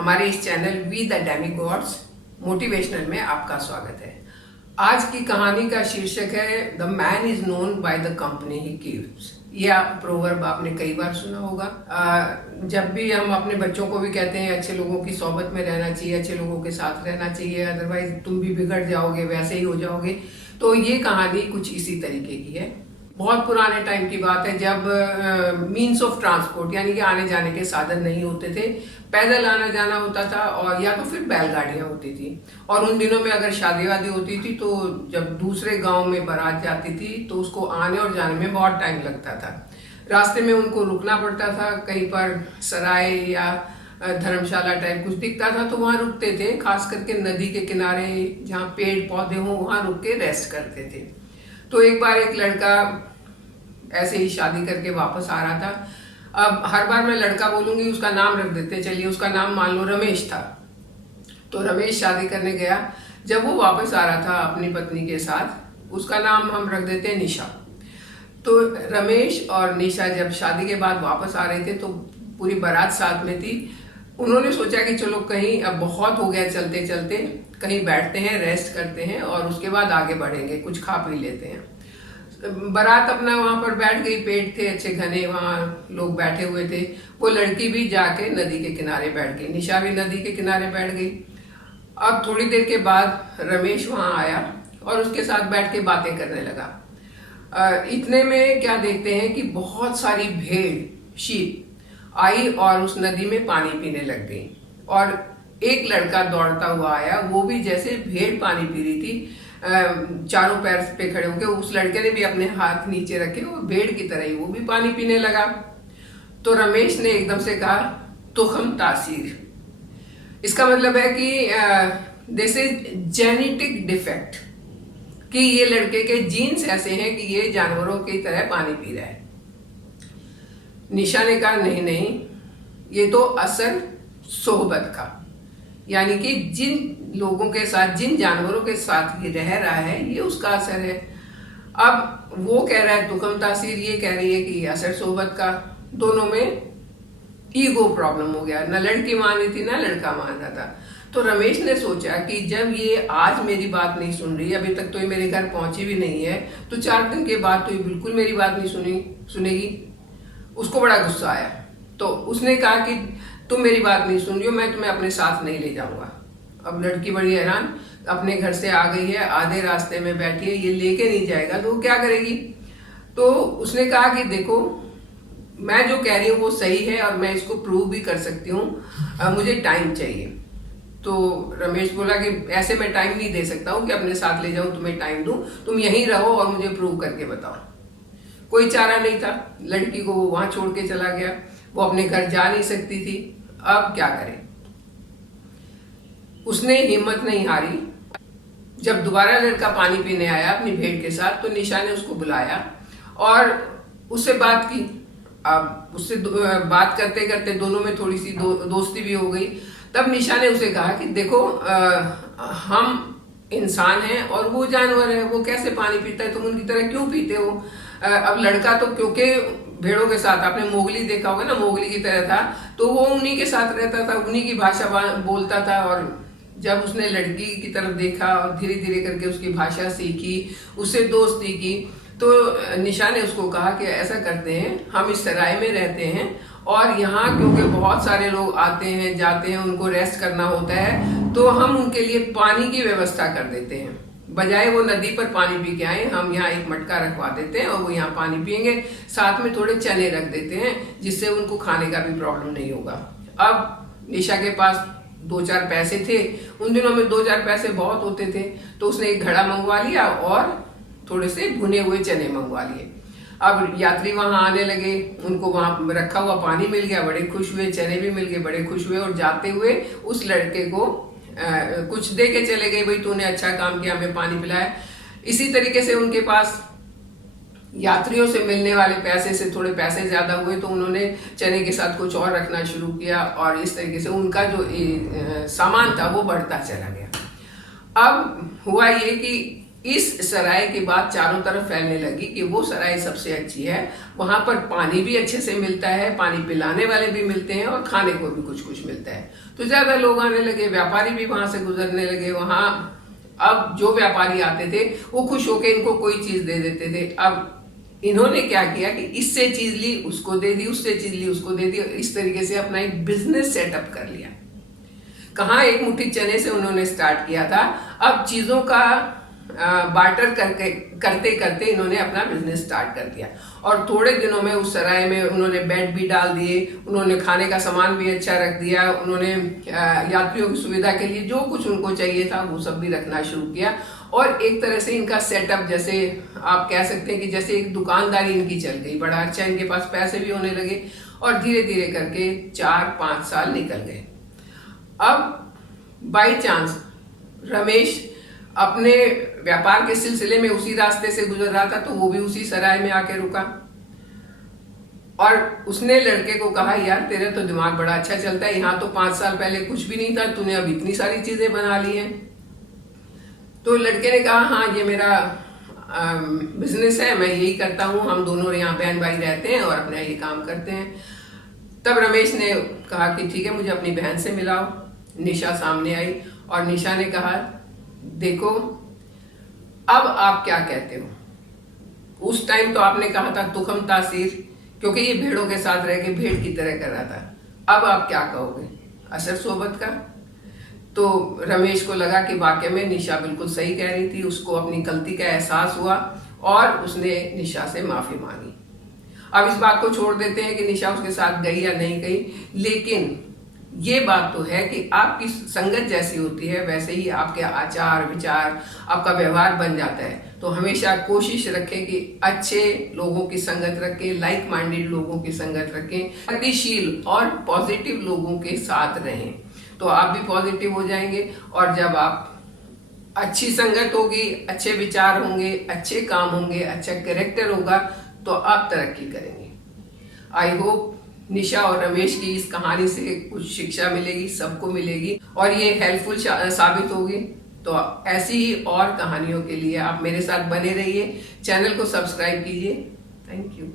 हमारे इस channel we the demigods motivational में आपका स्वागत है। आज की कहानी का शीर्षक है the man is known by the company he keeps. ये प्रोवर्ब आपने कई बार सुना होगा। जब भी हम अपने बच्चों को भी कहते हैं अच्छे लोगों की सोहबत में रहना चाहिए, अच्छे लोगों के साथ रहना चाहिए, अदरवाइज तुम भी बिगड़ जाओगे, वैसे ही हो जाओगे। तो ये कहानी कुछ इसी तरीके की है। बहुत पुराने टाइम की बात है जब मीन्स ऑफ ट्रांसपोर्ट यानी कि आने जाने के साधन नहीं होते थे, पैदल आना जाना होता था और या तो फिर बैलगाड़ियां होती थी। और उन दिनों में अगर शादी वादी होती थी तो जब दूसरे गांव में बारात जाती थी तो उसको आने और जाने में बहुत टाइम लगता था। रास्ते में उनको रुकना पड़ता था, कहीं पर सराय या धर्मशाला टाइप कुछ दिखता था तो वहां रुकते थे। खास करके नदी के किनारे जहाँ पेड़ पौधे हों वहां रुक के रेस्ट करते थे। तो एक बार एक लड़का ऐसे ही शादी करके वापस आ रहा था। अब हर बार मैं लड़का बोलूंगी, उसका नाम रख देते, चलिए उसका नाम मान लो रमेश था। तो रमेश शादी करने गया। जब वो वापस आ रहा था अपनी पत्नी के साथ, उसका नाम हम रख देते हैं निशा। तो रमेश और निशा जब शादी के बाद वापस आ रहे थे तो पूरी बारात साथ में थी। उन्होंने सोचा कि चलो कहीं अब बहुत हो गया चलते चलते, कहीं बैठते हैं, रेस्ट करते हैं और उसके बाद आगे बढ़ेंगे, कुछ खा पी लेते हैं। बारात अपना वहां पर बैठ गई, पेड़ थे अच्छे घने, वहां लोग बैठे हुए थे। वो लड़की भी जाके नदी के किनारे बैठ गई, निशा भी नदी के किनारे बैठ गई। अब थोड़ी देर के बाद रमेश वहां आया और उसके साथ बैठ के बातें करने लगा। इतने में क्या देखते हैं कि बहुत सारी भेड़, शीप आई और उस नदी में पानी पीने लग गई। और एक लड़का दौड़ता हुआ आया, वो भी जैसे भेड़ पानी पी रही थी, चारों पैर पे खड़े होकर उस लड़के ने भी अपने हाथ नीचे रखे और भेड़ की तरह ही वो भी पानी पीने लगा। तो रमेश ने एकदम से कहा तुखम तासीर। इसका मतलब है कि दिस इज जेनेटिक डिफेक्ट, कि ये लड़के के जीन्स ऐसे हैं कि ये जानवरों की तरह पानी पी रहा है। निशा ने कहा नहीं नहीं, ये तो असर सोहबत का, यानी कि जिन लोगों के साथ, जिन जानवरों के साथ ये रह रहा है, ये उसका असर है। अब वो कह रहा है तुकम तासीर, ये कह रही है कि ये असर सोहबत का। दोनों में ईगो प्रॉब्लम हो गया, न लड़की मान रही थी ना लड़का मान रहा था। तो रमेश ने सोचा कि जब ये आज मेरी बात नहीं सुन रही, अभी तक तो ये मेरे घर पहुंची भी नहीं है, तो 4 दिन के बाद तो ये बिल्कुल मेरी बात नहीं सुनेगी। उसको बड़ा गुस्सा आया। तो उसने कहा कि तुम मेरी बात नहीं सुन रही हो, मैं तुम्हें अपने साथ नहीं ले जाऊंगा। अब लड़की बड़ी हैरान, अपने घर से आ गई है, आधे रास्ते में बैठी है, ये लेके नहीं जाएगा तो वो क्या करेगी। तो उसने कहा कि देखो मैं जो कह रही हूँ वो सही है और मैं इसको प्रूव भी कर सकती हूँ, मुझे टाइम चाहिए। तो रमेश बोला कि ऐसे मैं टाइम नहीं दे सकता हूँ कि अपने साथ ले जाऊं, तुम्हें टाइम दूं, तुम यहीं रहो और मुझे प्रूव करके बताओ। कोई चारा नहीं था, लड़की को वो वहां छोड़ के चला गया। वो अपने घर जा नहीं सकती थी, अब क्या करे। उसने हिम्मत नहीं हारी। जब दोबारा लड़का पानी पीने आया अपनी भेड़ के साथ, तो निशा ने उसको बुलाया और उससे बात की। अब उससे बात करते करते दोनों में थोड़ी सी दोस्ती भी हो गई। तब निशा ने उसे कहा कि देखो हम इंसान हैं और वो जानवर है, वो कैसे पानी पीता है, तुम उनकी तरह क्यों पीते हो। अब लड़का तो क्योंकि भेड़ों के साथ, आपने मोगली देखा होगा ना, मोगली की तरह था, तो वो उन्हीं के साथ रहता था, उन्हीं की भाषा बोलता था। और जब उसने लड़की की तरफ देखा और धीरे धीरे करके उसकी भाषा सीखी, उससे दोस्ती की, तो निशा ने उसको कहा कि ऐसा करते हैं, हम इस सराय में रहते हैं और यहाँ क्योंकि बहुत सारे लोग आते हैं जाते हैं, उनको रेस्ट करना होता है, तो हम उनके लिए पानी की व्यवस्था कर देते हैं। बजाय वो नदी पर पानी पी के आए, हम यहाँ एक मटका रखवा देते हैं और वो यहाँ पानी पियेंगे, साथ में थोड़े चने रख देते हैं जिससे उनको खाने का भी प्रॉब्लम नहीं होगा। अब निशा के पास 2-4 पैसे थे, उन दिनों में 2-4 पैसे बहुत होते थे, तो उसने एक घड़ा मंगवा लिया और थोड़े से भुने हुए चने मंगवा लिए। अब यात्री वहां आने लगे, उनको वहां रखा हुआ पानी मिल गया, बड़े खुश हुए, चने भी मिल गए, बड़े खुश हुए। और जाते हुए उस लड़के को कुछ दे के चले गए, भाई तूने अच्छा काम किया, हमें पानी पिलाया। इसी तरीके से उनके पास यात्रियों से मिलने वाले पैसे से थोड़े पैसे ज्यादा हुए, तो उन्होंने चने के साथ कुछ और रखना शुरू किया और इस तरीके से उनका जो सामान था वो बढ़ता चला गया। अब हुआ ये कि इस सराय की बात चारों तरफ फैलने लगी कि वो सराय सबसे अच्छी है, वहां पर पानी भी अच्छे से मिलता है, पानी पिलाने वाले भी मिलते हैं और खाने को भी कुछ कुछ मिलता है। तो ज्यादा लोग आने लगे, व्यापारी भी वहां से गुजरने लगे। वहां अब जो व्यापारी आते थे वो खुश होकर इनको कोई चीज दे देते थे। अब इन्होंने क्या किया कि इससे चीज ली उसको दे दी, उससे चीज ली उसको दे दी, इस तरीके से अपना एक बिजनेस सेटअप कर लिया। कहाँ एक मुट्ठी चने से उन्होंने स्टार्ट किया था, अब चीजों का बार्टर करते करते इन्होंने अपना बिजनेस स्टार्ट कर दिया। और थोड़े दिनों में उस सराय में उन्होंने बेड भी डाल दिए, उन्होंने खाने का सामान भी अच्छा रख दिया, उन्होंने यात्रियों की सुविधा के लिए जो कुछ उनको चाहिए था वो सब भी रखना शुरू किया। और एक तरह से इनका सेटअप, जैसे आप कह सकते हैं कि जैसे एक दुकानदारी इनकी चल गई, बड़ा अच्छा इनके पास पैसे भी होने लगे और धीरे धीरे करके 4-5 साल निकल गए। अब बाई चांस रमेश अपने व्यापार के सिलसिले में उसी रास्ते से गुजर रहा था, तो वो भी उसी सराय में आके रुका और उसने लड़के को कहा, यार तेरा तो दिमाग बड़ा अच्छा चलता है, यहाँ तो 5 साल पहले कुछ भी नहीं था, तूने अब इतनी सारी चीजें बना ली हैं। तो लड़के ने कहा, हाँ ये मेरा बिजनेस है, मैं यही करता हूँ, हम दोनों यहाँ बहन भाई रहते हैं और अपना ये काम करते हैं। तब रमेश ने कहा कि ठीक है, मुझे अपनी बहन से मिलाओ। निशा सामने आई और निशा ने कहा, देखो अब आप क्या कहते हो। उस टाइम तो आपने कहा था तुखम तासीर, क्योंकि ये भेड़ों के साथ रह के भेड़ की तरह कर रहा था। अब आप क्या कहोगे, असर सोबत का। तो रमेश को लगा कि वाकई में निशा बिल्कुल सही कह रही थी, उसको अपनी गलती का एहसास हुआ और उसने निशा से माफी मांगी। अब इस बात को छोड़ देते हैं कि निशा उसके साथ गई या नहीं गई, लेकिन ये बात तो है कि आपकी संगत जैसी होती है वैसे ही आपके आचार विचार, आपका व्यवहार बन जाता है। तो हमेशा कोशिश रखें कि अच्छे लोगों की संगत रखें, लाइक माइंडेड लोगों की संगत रखें, गतिशील और पॉजिटिव लोगों के साथ रहें, तो आप भी पॉजिटिव हो जाएंगे। और जब आप अच्छी संगत होगी, अच्छे विचार होंगे, अच्छे काम होंगे, अच्छा कैरेक्टर होगा, तो आप तरक्की करेंगे। आई होप निशा और रमेश की इस कहानी से कुछ शिक्षा मिलेगी, सबको मिलेगी और ये हेल्पफुल साबित होगी। तो ऐसी ही और कहानियों के लिए आप मेरे साथ बने रहिए, चैनल को सब्सक्राइब कीजिए। Thank you.